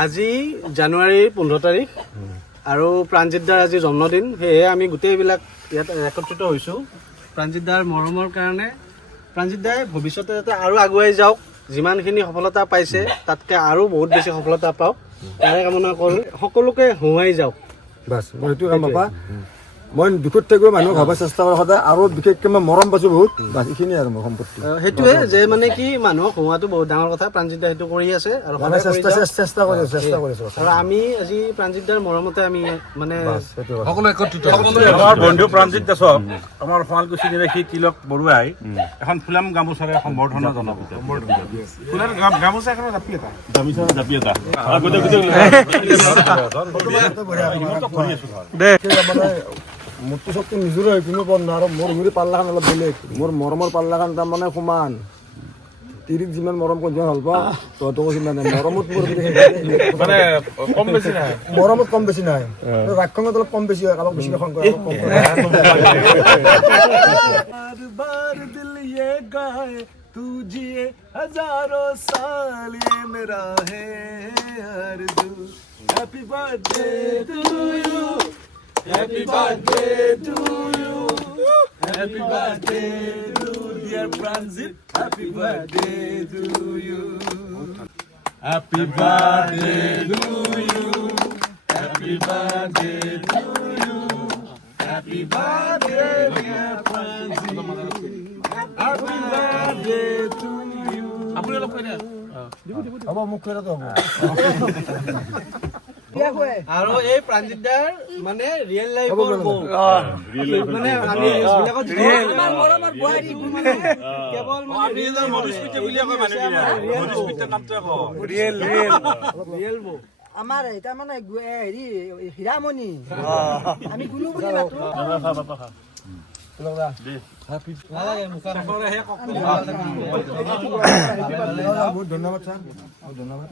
আজি জানুৱাৰী 15 তাৰিখ আৰু প্ৰাণজিৎ দাৰ আজি জন্মদিন, সেয়ে আমি গোটেইবিলাক ইয়াত একত্ৰিত হৈছোঁ প্ৰাণজিৎ দাৰ মৰমৰ কাৰণে। প্ৰাণজিৎ দাই ভৱিষ্যতে যাতে আৰু আগুৱাই যাওক, যিমানখিনি সফলতা পাইছে তাতকৈ আৰু বহুত বেছি সফলতা পাওক, তাৰে কামনা কৰোঁ। সকলোকে হঁহুৱাই যাওক, বাছ মই সেইটো কাম পাবা। মই দুখত থাকিব মানুহক ভাবা চেষ্টা কৰোঁ সদায়, আৰু বিশেষকৈ মই মৰম পাইছোঁ বহুত, বাছ এইখিনিয়ে আৰু মোৰ সম্পত্তি। সেইটোৱে যে মানে কি মানুহক হঁহুৱাটো বহুত ডাঙৰ কথা, প্ৰাণজিৎ দাই সেইটো কৰি আছে আৰু চেষ্টা কৰিছোঁ। আৰু আমি আজি প্ৰাণজিৎ দাৰ মৰমতে আমি মানে সকলো একত্ৰিত। আমাৰ বন্ধু প্ৰাণজিৎ দাসক আমাৰ শুৱালকুছি নিবাসী তিলক বৰুৱাই এখন ফুলাম গামোচাৰে সম্বৰ্ধনা জনাব। ফুলাৰ গামোচা এখন জাপি এটা মোৰটো চবটো নিজৰে হয়, কোনো পৰ নোৱাৰোঁ। মোৰ ঘূৰি পাল্লাখন অলপ বেলেগ, মোৰ মৰমৰ পাল্লাখন তাৰমানে সমান। তিৰিক যিমান মৰম কৰি যিমান ভাল পাওঁ, তহঁতকো সিমান মৰমত মোৰ মানে কম বেছি নাই, মৰমত কম বেছি নাই। ৰাক্ষণত অলপ কম বেছি হয়, কাৰোবাক বেছিকৈ খং কৰে, तू जिए हजारों साल ये मेरा है आरज़ू। Happy birthday to you, happy birthday to you, happy birthday to dear Pranjit, happy birthday to you, happy birthday to you, happy birthday to you, happy birthday dear Pranjit, happy birthday to you. আপুনি অলপ কৈ দিয়া। হ'ব মোক কৈ দিয়ক। আৰু এই প্ৰাণজিৎ দাৰ মানে ৰিয়েল লাইফৰ মানে আমি নিউজবিলাকত কেৱল মানে ৰিয়েল বৌ আমাৰ এটা মানে হেৰি হীৰামণি আমি গুলো বুলি মাতো। বহুত ধন্যবাদ ছাৰ, ধন্যবাদ।